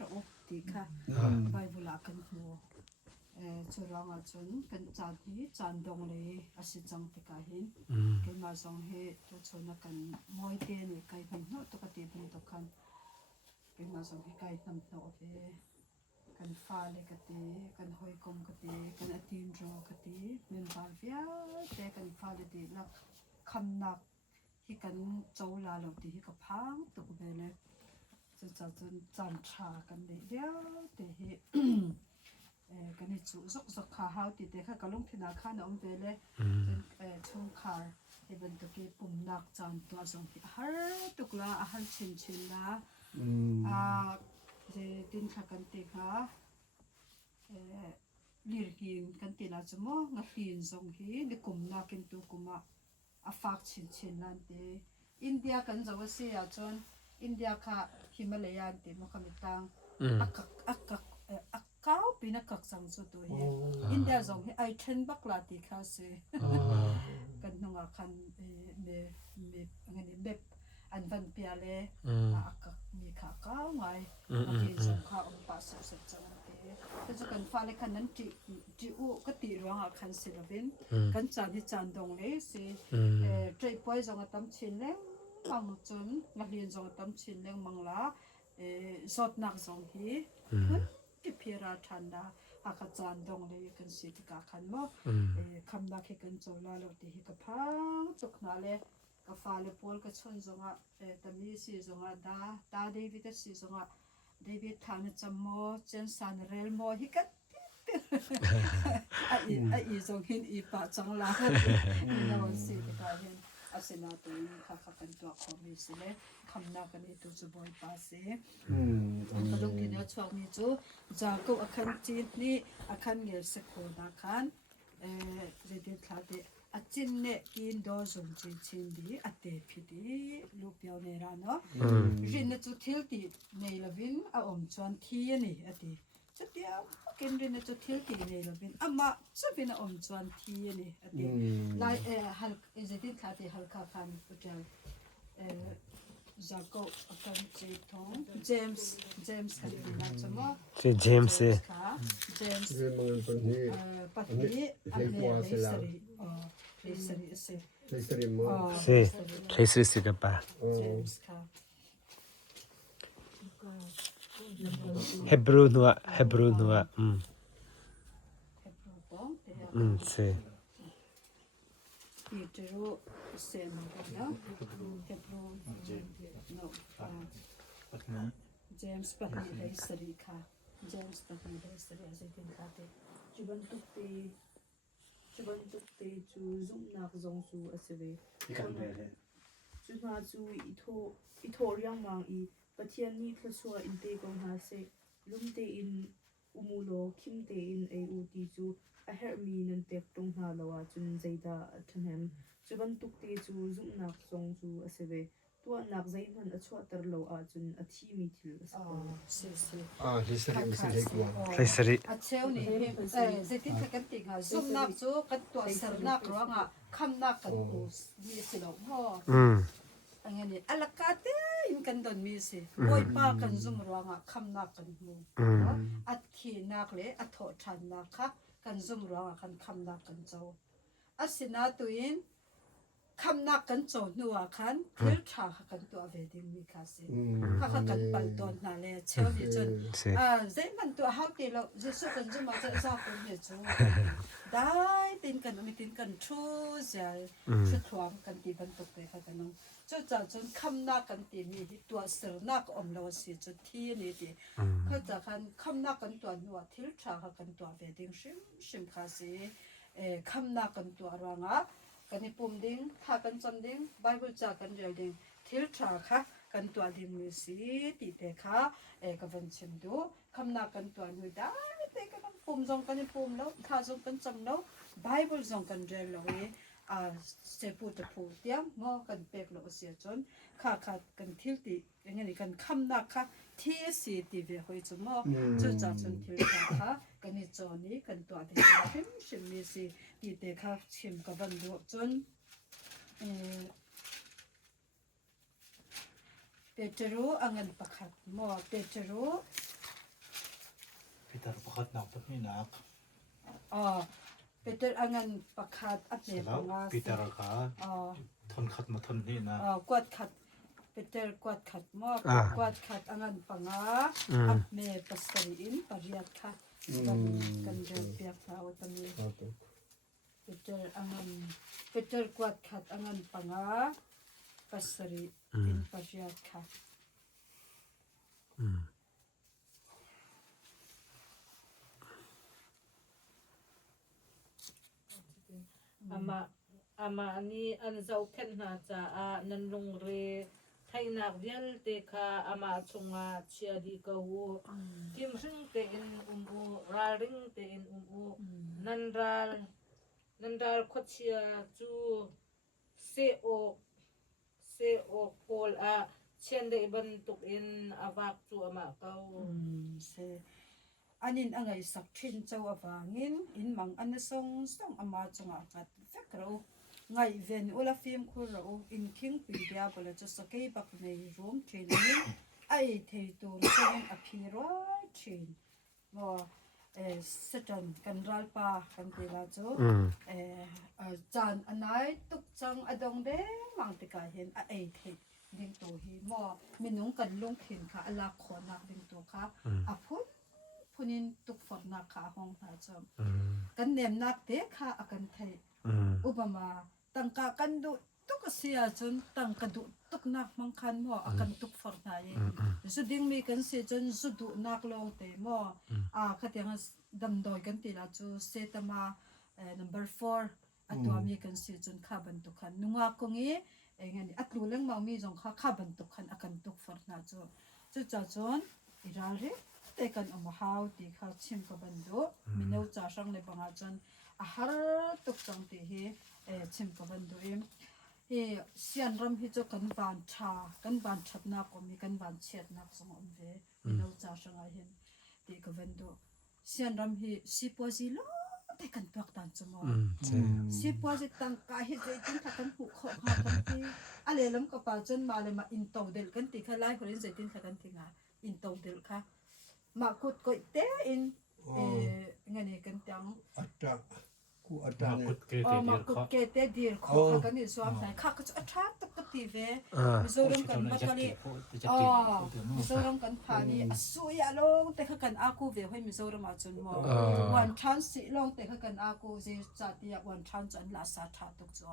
ระอกติค่ะไบเบิลกันหัวจุรางจนกันจานนี้จานดงเลยอาศิจังติกาหินกันมาสองเหตุชนกันมวยเตนี่ไก่พันธุ์ตกติเป็นตกกันกันมาสองเหตุไก่นำโตเวกันฟ้าเลยกติกันหอยกลมกติกันอตินโรกติเมืองบาเวียแต่กันฟ้าเลยติลักคำหนักที่กันโจลาหลอกติที่กับพังตกไปเลยจะจนจันทรากันเดียวแต่เหกันนี่จุซกขาหาวติดแต่ค่ะก็ลงที่นาคานะอมเวเลยช่วงคาร์ให้บรรทุกปุ่มนักจานตัวสองที่ฮาร์ตุกละอาหารชินละเจดินขักันติค่ะลีร์กินกันติละจมูกงัดตีนสองที่ในกลุ่มนักกินตัวกลุ่มอาฟักชินนั่นเตอินเดียกันจะว่าเสียจนอินเดียค่ะฮิมาลายันเตมุขมิตังก้าวปีนักกักสังสุดตัวเฮอินเดียส่งให้ไอเทนบักลาติคาเซกันนงอาคันเมอันนี้เบบอันวันเปียเลกักมีขาก้าวไงมาที่ส่งข้าวปัสสาวะจังเตก็จะกันฟ้าเลยคันนั้นจิอุก็ตีรวงอาคันศิลปินกันจานที่จานดงเลยสิใจป่วยส่งตั้มชินเล้งบางจนนักเรียนส่งตั้มชินเล้งมังละสดนักส่งที่ที่พิราชันดาอาจารย์ดงเลยกันสิทธิ์กาขันโมคำนักให้กันโจลาโลติฮิกพังตุกนาเลกับฟ้าเลปอลกับชนจงอ่ะตมีสิจงอ่ะดาเดวิดสิจงอ่ะเดวิดทานจำโมเจนสันเรลโมฮิกัดอีจงหินอีปะจังลาเราสิทธิ์กาเห็นอาเซนาตัวนี้ข้ากันตัวคอมมิสเลยคำนักกันนี้ตัวจะบ่อยภาษีก็ลงที่เนี่ยช่วงนี้จูจากก็อาคันจีนนี่อาคันเงยสกุลนักขันเรื่องที่ขาดอาจินเนี่ยกินดอจงจีนดีอาเตพิดีลูกเปียวเนราเนาะรินเนี่ยจูทิลตีในละวินอาอมจวนที่นี่อาทิจะเดียวกินรินเนี่ยจูทิลตีในละวินอามาจะเป็นอาอมจวนที่นี่อาทิไล่ฮัลเรื่องที่ขาดฮัลคาคันอุจจาจากก็อาการจีทองเจมส์กันนะจ๊ะมั้งเจมส์ปัตติอันนี้เลสรีเสิดปะเจมส์ค่ะเฮบรูนัวเฮบรูตองสิปีเตอร์เซมนะเฮบรูเจมส์ปัตติเลสรีค่ะเจมส์ปัตติเลสรีอาจจะเป็นการเตจุบันตุกเตจูซุ่มนักจงจูอาศัยจุนาจูอีโทเรียงมังอีปะเทียนนี่ทศวอินเตกงหาเซลุมเตอินอุมูโลคิมเตอินอูตีจูอาเฮรมีนันเตกตรงหาลาวาจุนใจดาทันเห็นจุบันตุกเตจูซุ่มนักจงจูอาศัยตัวนักใจมันอชวตรโลอาจุนอธิมิทิลสกุลลิสริอาเชลนี่เจตินกันติงอ่ะซุ่มนักจูกันตัวสรนักร้องอ่ะคำนักกันกูมีสิลงพ่ออันนี้อลากาเตอินกันดอนมีสิโอยป้ากันซุ่มร้องอ่ะคำนักกันมูอัดขีนักเลยอัดโถชันนักค่ะกันซุ่มร้องอ่ะกันคำนักกันโจอัสินาตุอินคำนักกันโจนัวคันเทิลชากันตัวเวดิงมีคาสิข้ากันปัลตอนนั่นเลยเชลดิจนเจมันตัวฮาวตีเราเจสุกันจุมาจะซาคนเนี่ยจูได้ตินกันไม่ตินกันทูเจลชุดความกันตีบันตุกเลยค่ะกันน้องจุดจนคำนักกันตีมีตัวเสือนักอมเราสิจุดที่นี่ตีเขาจะกันคำนักกันตัวนัวเทิลชากันตัวเวดิงชิมคาสิคำนักกันตัวรังอ่ะกันนี่ปุ่มดิ้งถ้ากันจำดิ้งไบเบิลจากกันเจอดิ้งทิลทราค่ะกันตัวดิ้งมือสีติเตค่ะกับวันเชนดูคำนักกันตัวนู้ได้แต่กันปุ่มจงกันนี่ปุ่มแล้วถ้าจงกันจำแล้วไบเบิลจงกันเจอเลยเสพูดจะพูดเดียวมอกันเปกแล้วเสียจนค่ะกันทิลติอย่างนี้กันคำนักค่ะที่สีติเวหอยจมอจุดจากจนทิลทราค่ะกันนี่จอนี้กันตัวดิ้งชิมมีสีติเตค่ะชิมกับวันดูจนเปโตรอังเงินประคัดมอเปโตร Peter pakat nak tak ni nak. Peter angan pakhat at ne panga Peter ka thon khat ma thon ni na. Kwat khat Peter kwat khat mo kwat khat angan panga at me pasari in pariat kha kan del piak thaw tami Peter kwat khat angan panga pasari in pariat kha ama ani an zau khen na cha a nan lung re thainak vial te kha ama chunga chia di ka hu kim hring te in umu ra ring te in umu nandal khochia chu se o kol a chen de ban tuk in awak chu ama ka se anin angai sak thin chaw awangin in mang an song ama chunga kat fekro ngai ven ula film khuro in king pidia bola chu sakei bak nei room training ai thei tur song a phiro train mo setan kanral pa kan tela chu chan anai tuk chang adong de mang te ka hen a ei thei ding to hi mo minung kan lung khin kha ala khona ding to kha a punin tuk forna kha hong ta chom kan nem nak te kha akan thei ubama tangka kan du tuk sia chun tangka du tuk nak mang khan mo akan tuk forna ye zu ding mi kan se chun zu du nak long te mo khatyang dam doi kan ti la chu setama number 4 atwa mi kan se chun kha ban tu khan nunga kongi engani atlu leng ma mi jong kha ban tu khan akan tuk forna chu cha chon irare te kan how ti kha chim ka bandu mino cha sang le banga chon a har tuk chang ti hi chim ka bandu im he sian ram hi cho kan ban that na ko mi kan ban chet na song om ve mino cha sang a hin ti ka bandu sian ram hi sipozi lo te kan tuak tan chumo sipozi tang ka hi je tin tha kan hu kho ha kan ti ale lam ka pa chon ma le ma in to del kan ti kha lai ko rin je tin tha kan ti nga in to del kha ma kut ko te in ngani kan tang atak ku atang ma kut ke te dir kho kan ni swam sai kha ka atha tak ka ti ve mizoram kan matali mizoram kan phani asuya long te kha kan aku ve hoi mizoram a chun mo wan chan si long te kha kan aku je cha ti wan chan chan la sa tha tuk cho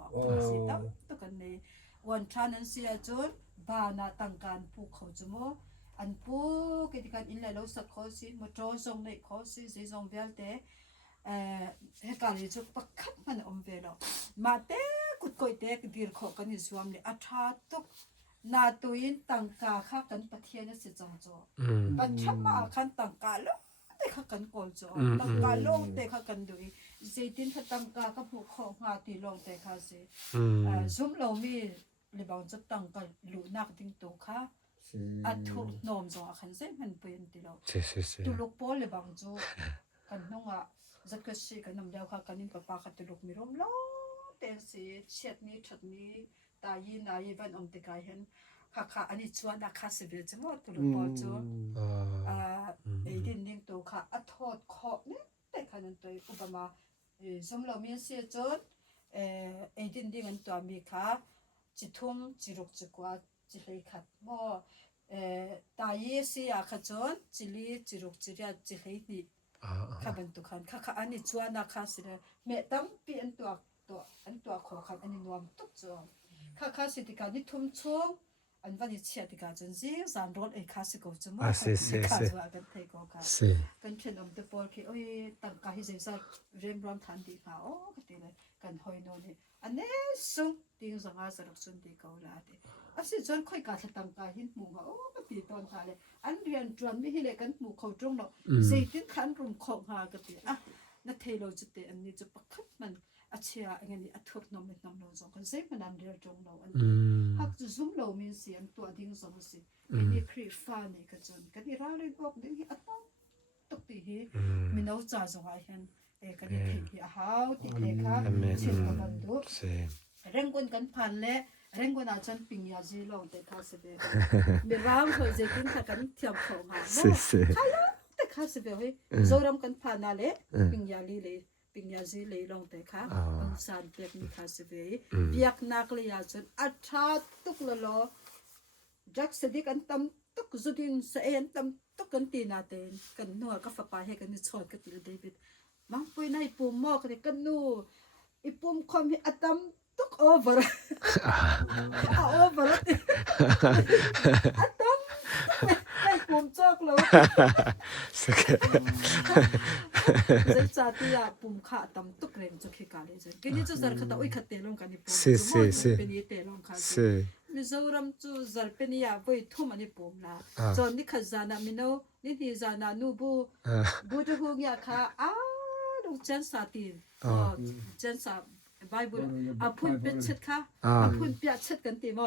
si tam to kan ne wan chan an sia chun ba na tangkan pu kho chumo an pu ke tikan in la lo sak kho si mo tro song nei kho si je song bel te he ka le chu pakhat man om ve lo ma te kut koi te dir kho kan ni suam le atha tuk na tuin tangka kha kan pathian se chong cho pachama khan tangka lo te kha kan kol cho tangka long te kha kan dui zaitin kha tangka ka phu kho nga ti long te kha se zum lo mi le bang chu tangka lu nak ding to kha athu nom zo khan se man pen ti lo tu lok pol le bang chu kan nonga zatka si kan nam daw kha kanin pa kha tu lok mi rom lo ten si chet ni that ni ta yi na yi ban om te kai hen kha ani chuan da kha se be chmo tu lok pol chu e din ning to kha athot kho ne te khanan toi ubama zum lo mi se chon e din ding an to mi kha chithum chiruk chukwa chilei khat mo ta yi si a kha chon chili chiruk chiria chilei ni kha ban tu khan kha ani chuana kha sira me tam pi an to kho khan ani nuam tuk chu kha si ti ka ni thum chung an vani chia ti ka chon ji zan rol e kha si ko chu mo kha chu a kan thei ko kha kan chen om te por ki oi tam ka hi sa rem ram than di kha o ka ti le kan hoi no ni ane sung ting zanga sarok chun ti ko la te asi chon khoi ka thlam ka hin mu ga o ka ti ton tha le an rian tron mi hi le kan mu kho trong no zaitin khan rum kho ha ka ti na thelo chu te an ni chu pakhat man achia ngani athok nom met nom no zong kan zai man an rer trong no an hak chu zum lo min si an to ding zong si ni khri fa ni ka chon ka ni ra le gok ding hi atong tok ti hi mino cha zong ai hen e ka ni thei a hau ti the kha chin ka ban du rengun kan phan le rengun a chan ping ya ji lo te kha se be me ram ho je tin kha kan thiam kho ma mo าสิเวเฮโซรัมกันพานาเลปิงยาลีเลปิงยาซีเลลองแต่ค่ะองซานเปียกมีคาสิเวเปียกนักเลยาจนอัฐาตุกละลอจักสดิกันตำตุกจุดินเสเอนตำตุกกันตีนาเตนกันนัวก็ฝปาให้กันนี่ชอดกันติเดวิดมังปุยในปุ่มหม้อกันกันนูอีปุ่มคอมอัตำตุกโอเวอร์โอเวอร์อัตำให้ปุ่มจอกแล้วจะจาติยาปุ่มข้าตำตุกเรนจุกฮิกาเลเจนกันนี่จะซาร์ขตาอุยขัดเตลงกันนี่ปุ่มเป็นยี่เตลงค่ะมิโซรัมจูซาร์เป็นยาบุยทุ่มอันนี้ปุ่มละจอนนี่ขจานามิโนนี่ที่จานานูบูจะหูยาค่ะลูกเจนสาตินเจนสาไบเบิลพุ่นเป็นเช็ดค่ะพุ่นเปียเช็ดกันตีม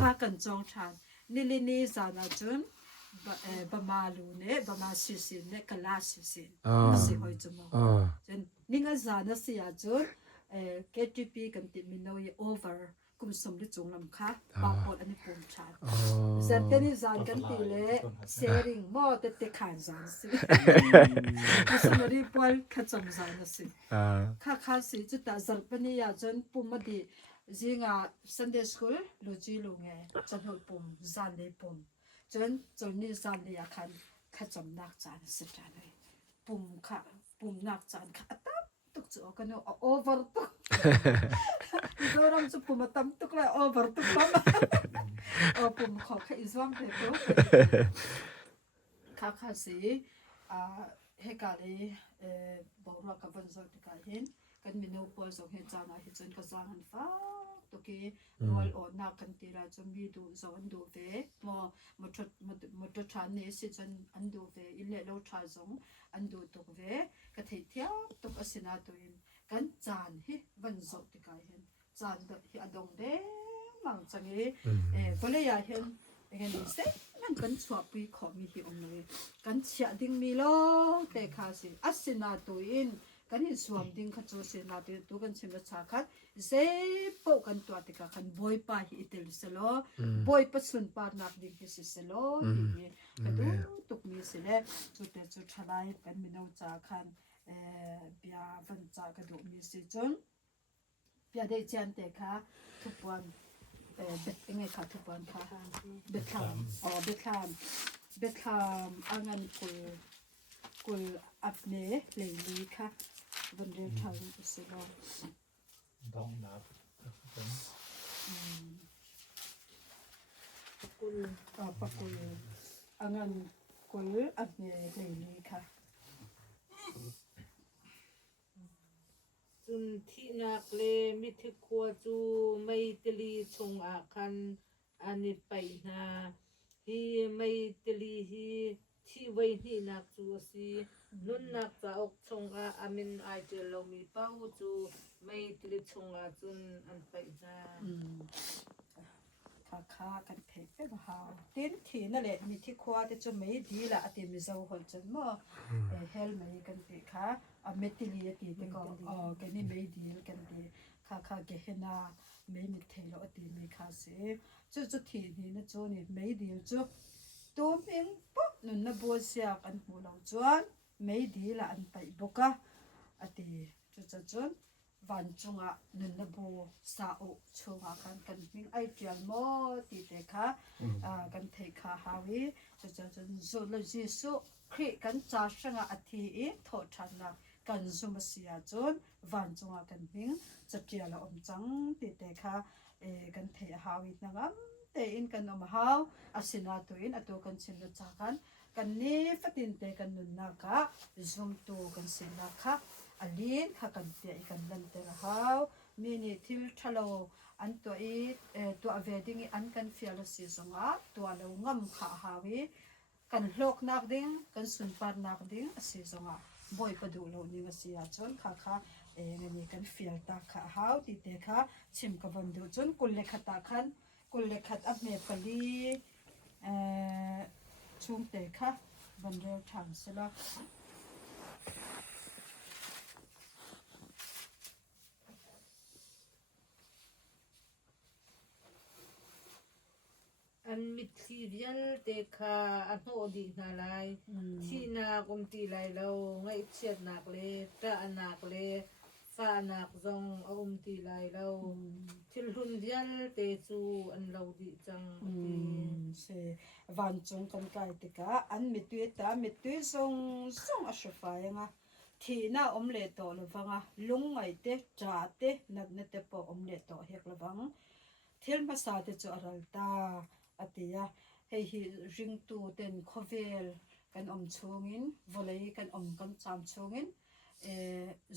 พากันจองชานนี่ลินีจานาจุนบะมาลูเนบะมาซิซินเนกะลาซิซินสิหอยจมจนนี่งะจานะสิยาจุนKTP กันติมิโนยโอเวอร์กุมสมฤทธิ์จงลำค่ะบางคนอันนี้ปุ่มชาร์เซนเตนิจานกันตีเละเซริงมอเตเตขานจานสิสมรีปอลขจมจานสิค่ะสิจุดตาจัลปนิยาจนปุ่มมาดีจิงา Sunday School ลูจีลูงจนหัวปุ่มจานเลยปุ่มจนนี่จานเลยคันขจมนักจานสิจานเลยปุ่มค่ะปุ่มนักจานค่ะตับตุกจะกันเอาโอเวอร์ตุกเรารำจะปุ่มมาตั้มตุกเลยโอเวอร์ตุกปั๊มปุ่มขอแค่อิสวามเถอะค่ะสิเฮกาลีบอกว่ากับวันศุกร์ที่เห็นกันมีโนโปลส่งเห็นจานาเห็นจนกระซังหันฟ้าตุกี้นวลอ่อนนักกันตีราจนมีดูจนดูเวมดชานนี้สิจนอันดูเวอิเล่เราชาจงอันดูตุกเวก็เทียบตุกสินาตัวเองกันจานฮิวันศุกร์ที่เห็นจานฮิอดงเด้มังจังงี้ก็เลยอยากเห็นอย่างนี้สินั่นกันสวบปีขอมีหิวเลยกันเชียดิ้งมีโลแต่ข้าสิอัสินาตัวเองกันนี่สวมดิ้งขจรสินาตัวตัวกันชิมชาคัดเจ็บปวดกันตัวติกากันบอยป้าฮิตลิสโลบอยปัสสุนปานักดิ้งฮิสิสโลฮีกันดูตุกมีสิเลจุดเดจุดทลายกันมีน้องจากคันเบียวันจากกันดูมีสิจนเบียได้เจนเตค่ะทุกวันเบ็ดยังไงค่ะทุกวันค่ะเบ็ดคำเบ็ดคำอันกุลอับเน่เลยลีค่ะวันเรียนทางอุศลดองนับกุลปะกุลอันกุลอับเน่เลยลีค่ะจุนที่นักเลมิถิคัวจูไม่ตลีชงอาคันอันนี้ไปนาฮีไม่ตลีฮีที่ไว้ที่นักจูสีนุ่นนักจะออกชงอามินไอเจลมีเป้าจูไม่ตลีชงอาจุนอันไปนาค่ากันเพกเป็นหาเต้นทีนั่นแหละมีที่คว้าแต่จนไม่ดีละอาทิตย์มีเจ้าคนจนมั่วเฮลไม่กันเพค่ะเมติลีตีแต่ก็กันนี่ไม่ดีกันดีค่าเกเฮนาไม่มีเทลอาทิตย์มีค่าเสียจุดทีนี้นะจุนี่ไม่ดีจุดตัวเองปุ๊บนุ่นน่ะบัวเสียกันหัวเราจวนไม่ดีละอันไปบุกะอาทิตย์จุดวันจุงะนุ่นน่ะบัวสาวช่วงกันมิ่งไอเดียมอตีเตค่ะกันเทค่ะฮาวิจุดจุลจิสุคริกันจ่าช่างอาทิตย์ทอดชันนะกันซุมเสียจนวันจุงะกันมิ่งจะเจียละจังตีเตค่ะกันเทฮาวินังแต่อินกันอมหาวอาศินาตัวอินอตัวกันชิมละจากกันนี้ฟัดินเตกันนุนนักะซุมตัวกันสินักะอลีนข้ากันเตะกันลันเตะหาวมินิทิลทะโลอันตัวอีตัวเวดิ้งอันกันฟิลล์ซีซงะตัวเรางำข้าหาวิกันโลกนักดิ้งกันสุนปาร์นักดิ้งซีซงะบ่อยประดูเรานี่ก็เสียจนข้านี่กันฟิลล์ตาข้าหาวติเตะข้าชิมกับวันดูจนกุลเลขตาขันกุลเลขัดอับเมปลีชุมเตะค่ะบันเรียวทางสลักอันมิทีเรียลเตค่ะอันโหดีนาไลที่นา กุมตีไลเราไงเชียดนักเลยตะนักเลยฟ้านักจงอุมตีไลเราทิลหุนเดียลเตจูอันเราดีจังตี se van chung kan kai te ka an mi tu song a shfa yanga thi na omle to lo wanga lung ngai te cha te nat ne te po omle to hek lo wang thil ma sa te chu aral ta atia hei hi ring tu ten khovel kan om chungin volei kan om kan cham chungin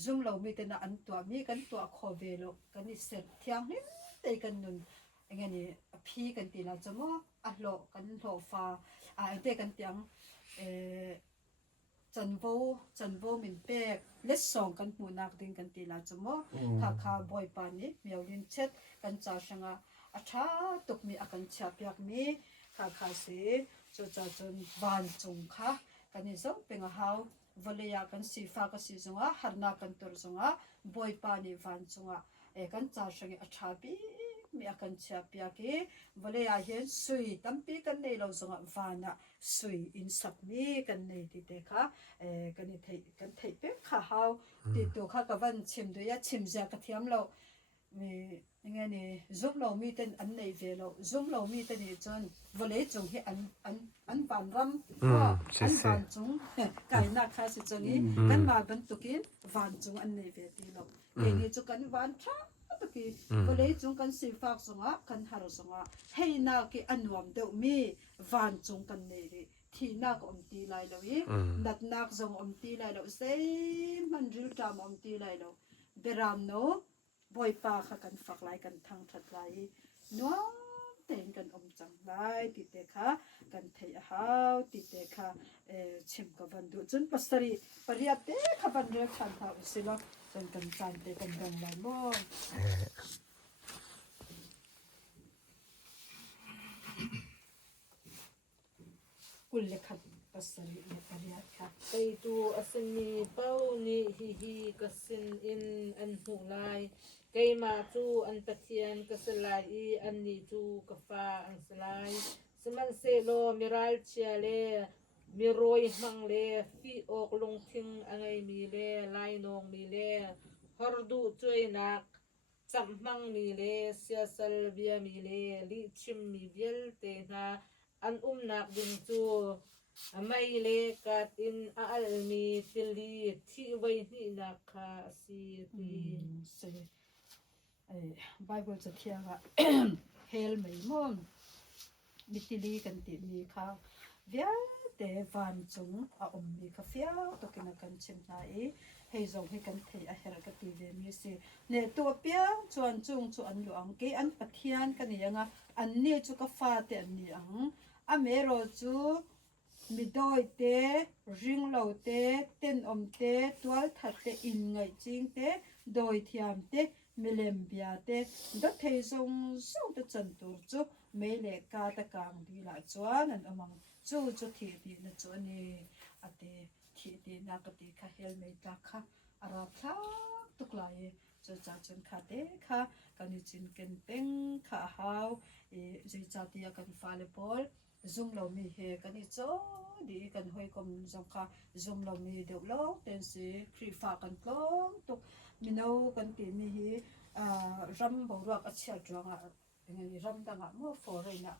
zoom lo mi te na an tua mi kan tua khovelo kan i set thiang ni te kan nun engani phi kan ti la chamo a hlo kan hlo fa a te kan tiang chanvo min pek le song kan pu nak ding kan ti la chamo kha boy pa ni miolin chet kan cha sanga a tha tuk mi akan cha pyak mi kha se cho cha chon ban chung kha kan ni zo penga hau valeya kan si fa ka si zonga harna kan tor zonga boy pa ni van chunga kan cha sangi a tha pi mi akan cha pya ke valeya hian sui tampi kan nei lo zonga vana sui in sak mi kan nei ti te kha kan ni kan thei pe kha hau ti to kha ka van chim do ya chim ja ka thiam lo mi ngani zoom lo mi ten an nei ve lo zoom lo mi ten ni chon vole chung hi an ban ram an ban chung kai na kha si choni kan ma ban tukin van chung an nei ve ti lo ke ni chu kan van tha tuki vole chung kan si fak songa kan har songa hei na ki anwam de mi van chung kan nei ri thi na ko om ti lai lo yi nat nak zong om ti lai lo sei man ril tam om ti lai lo beram no boy pa kha kan fak lai kan thang that lai no ten kan om chang lai ti te kha kan thei hau ti te kha chim ka ban du chun pasari pariat te kha ban re khan tha usilo chun kan chan te kan dang lai mo kul le khat pasari le pariat khaไปดูอสนีเป้านี่ฮีกสินอินอันหูลายไกมาจูอันตะเทียนกสลายอันนี้จูกฟ้าอันสลายสมันเซโลมิรัลเชียเลมีรอยมังเลฟีออกลงทิ้งอะไรมีเลลายนองมีเลฮอร์ดูช่วยนักจับมังมีเลเสียสลเบียมีเลลิชิมมีเบียลเตนาอันนักดึงจูไม่เลกัดอินอัลมีติลีที่ไว้นี่นะคะสิตี se bible cha thia ga hel mai mom mitili kan ti mi kha via te van chung a om mi kha fia to kina kan chim na e hei zong he kan thei a her ka ti ve mi se ne to pia chuan chung chu an lu ang ke an pathian kan yanga an ni chu ka fa te an ni ang a mero chu mi doi te ring lo te ten om te twal that te in ngai ching te doi thiam te milem bia te do thei zong zong te chan tur chu mele ka ta kang di la chuan an amang chu thi di na chu ni ate thi di na ka ti kha hel mei ta kha ara thla tuklai chu cha chun kha te kha kan chin ken peng kha hau zai cha ti kan fa le pol zoom lo mi he kan i cho di kan hoi kom zong kha zoom lo mi de lo ten si khri fa kan tlong tuk mino kan ti mi hi ram bo ro ka chha jwanga ngi ram da nga mo for na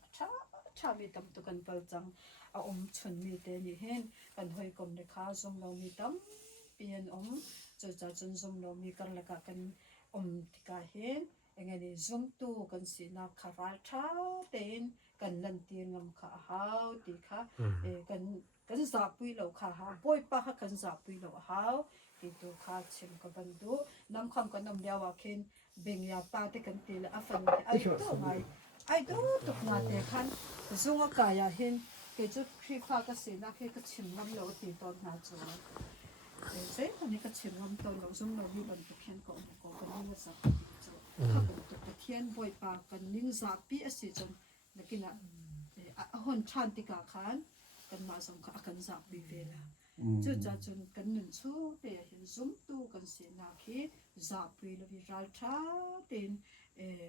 cha mi tam tu kan pal chang a chun mi te ni hen kan hoi kom le kha zoom lo mi tam pian cho cha chun zoom lo mi kar la ka kan tika hen engani zoom tu kan si na kharal tha ten kan lan ti ngam kha hau ti kha kan za pui lo kha ha boy pa kha kan za pui lo hau ti tu kha chim ka ban du nam kham kan nom ya wa khin beng ya pa te kan ti la afan ai to mai ai do tuk na te khan zunga ka ya hin ke chu khri pha ka se na ke ka chim nam lo ti to na chu se ani ka chim nam to lo zum lo ni ban tu khen ko kan ni sa chu kha ko tu thian boy pa kan ning za pi a si chon lakina hon chan ti ka khan kan ma som kha kan za bi vela chu cha chun kan nun chu te hin zum tu kan se na khi za pi lo vi ral tha ten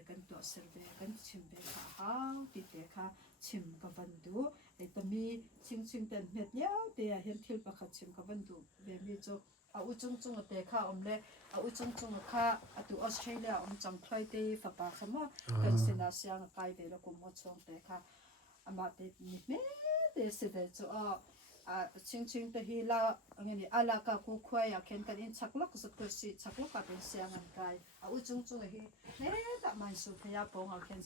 kan to serve kan chim be kha ha ti te kha ชิมกับวันดูไอ้ตะมีชิงเป็นเม็ดยาวเตียเห็นทิลปะขัดชิมกับวันดูเวมีจกเอาอุจงเตะข้าอมเลเอาอุจงข้าอตุออสเตรเลียอมจังพลอยเตฝาปาขมกันสินาเสียงไกเตแล้วก็มดชงเตะข้าอามาเตนิเมเตสิเดจชิงเตฮีลาอันนี้อาลากาคูควายเข็นกันอินชักลกสักตัวสิชักลกกับเป็นเสียงอันไกเอาอุจงฮีเน่ตะมันสุพยาปงเอาเข็น